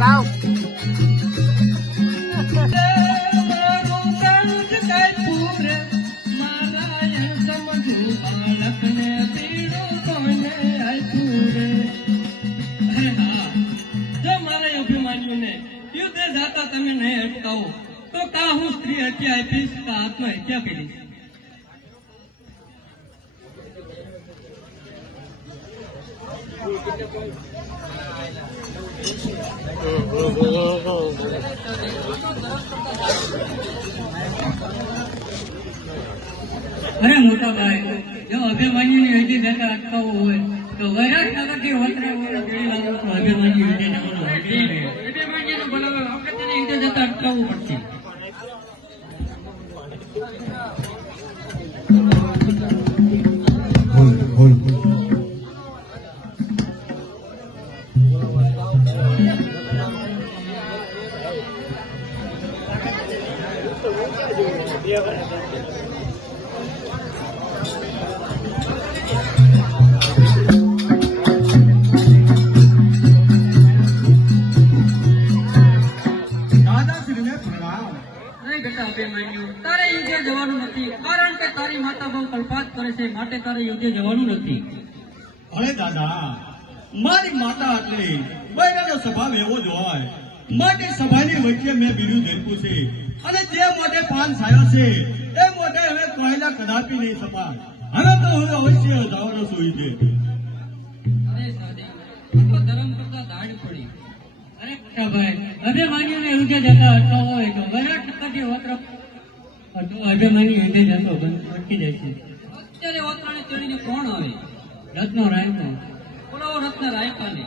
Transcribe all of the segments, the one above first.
લાવ તમે નહીં અટકાવો તો કા હું સ્ત્રી હત્યા આપીશ કા આત્મહત્યા કરીશ. અરે મોટા ભાઈ, જો અભિમન્યુની હજી જતા અટકાવવું હોય તો વૈરાટનગરથી અભિમન્યુ હજી જવાનું અભિમન્યુને બોલાવવા આપણે તેને ઈંટે જતા અટકાવવું પડશે. તારે યુદ્ધે જવાનું નથી, કારણ કે તારી માતા બહુ કલ્પાત કરે છે, માટે તારે યુદ્ધે જવાનું નથી. અરે દાદા, મારી માતા એટલે બૈરાનો સ્વભાવ એવો જ હોય, માટે સભાની વચ્ચે મેં બીડું ધેરકું છે અને જે મોઢે પાન છાયા છે એ મોઢે હવે કોયલા કદાપી નહીં સપાય. હવે તો હું અવશ્ય જવાનો સુઈ છે. અરે સાદી, આખો ધર્મ કરતા દાઢ પડી. અરે મોટા ભાઈ, અભિમન્યુને યુદ્ધે જતા અટકાવવો હોય તો વૈરાટનગરથી અભિમન્યુ યુદ્ધે જતો અટકી જાય છે. અત્યારે ઓતરાને ચડીને કોણ આવે? રત્નો રાયકો. બોલાવો રત્ન રાયકાને.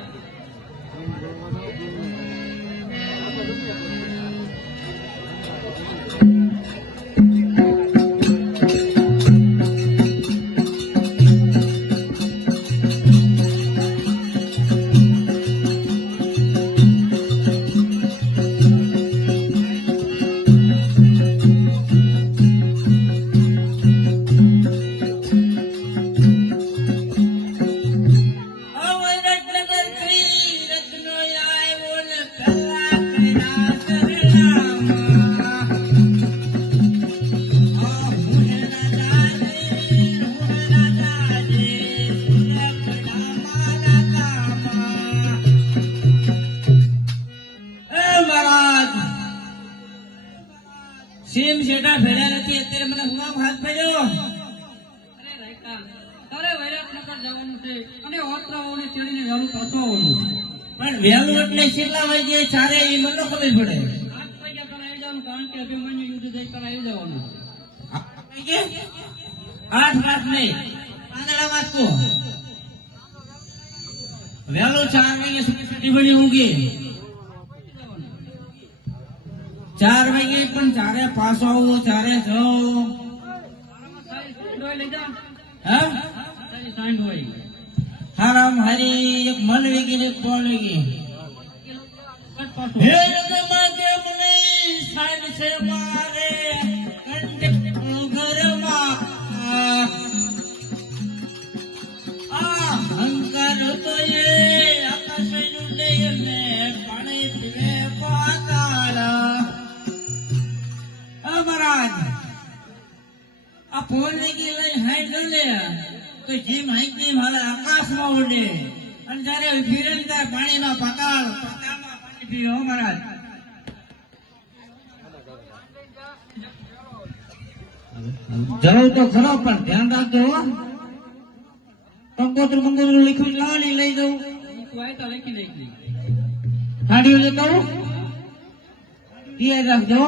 સેમ શેટા ભેળા નથી, અત્યારે મને હુઆમ હાથ પડ્યો. અરે રાયકા, તારે વૈરાટનગર જવાનું છે અને ઓતરાઓને ચડીને વહેલું પાછું આવવાનું. પણ વહેલું એટલે કેટલા વાગે ચારે એ મને ખબર પડે. 8 વાગ્યા પર આવી જવાનું, કારણ કે અભિમન્યુ યુદ્ધ જઈ પર આવી જવાનું. 8 વાત નહીં, પાંદડામાં જ કહો. વહેલું 4 વાગે છૂટી વળી ઊંઘે. 4 વાગે પણ ચારે પાછો આવો, ચારે જાઓ. લઈ જા. હા, સાઈન હોય. હારામ હારી એક મન વેગી ને કોણ વેગી. હે રતમાગે મને સાઈન છે મારે કંડે ઘરમાં. આ હંકાર તો એ આકાશ નું લે મે પાણી પીવે પાતાળા. મહારાજ, આ ફોન વેગી લઈ હાઈટ લે તો જેમ હાઈટ તેમ હાલે આકાશમાં ઉડે અને જયારે ફીરે ત્યારે પાણીમાં પાતાળ પાતાળમાં પાણી પીવે. હો મહારાજ, જરૂર તો ખરો પણ ધ્યાન રાખજો. કંકોત્રી મંગોત્રી લખ્યું લાવણી લઈ જવું. લખી લઈ સાડીઓ લેતા આવું, તૈયાર રાખજો.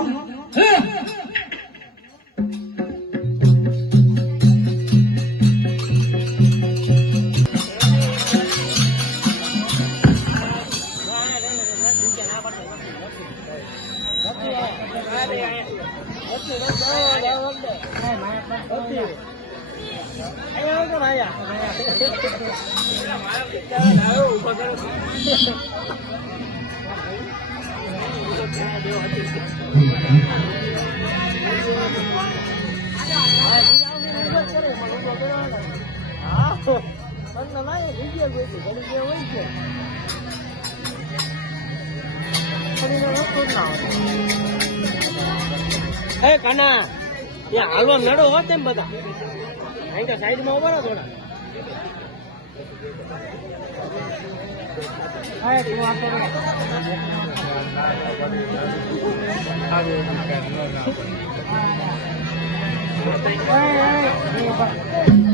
એ કાના ત્યાં હાલવા નડો હોત એમ બધા અહીં તો સાઈડમાં ઉભા રહો થોડા તું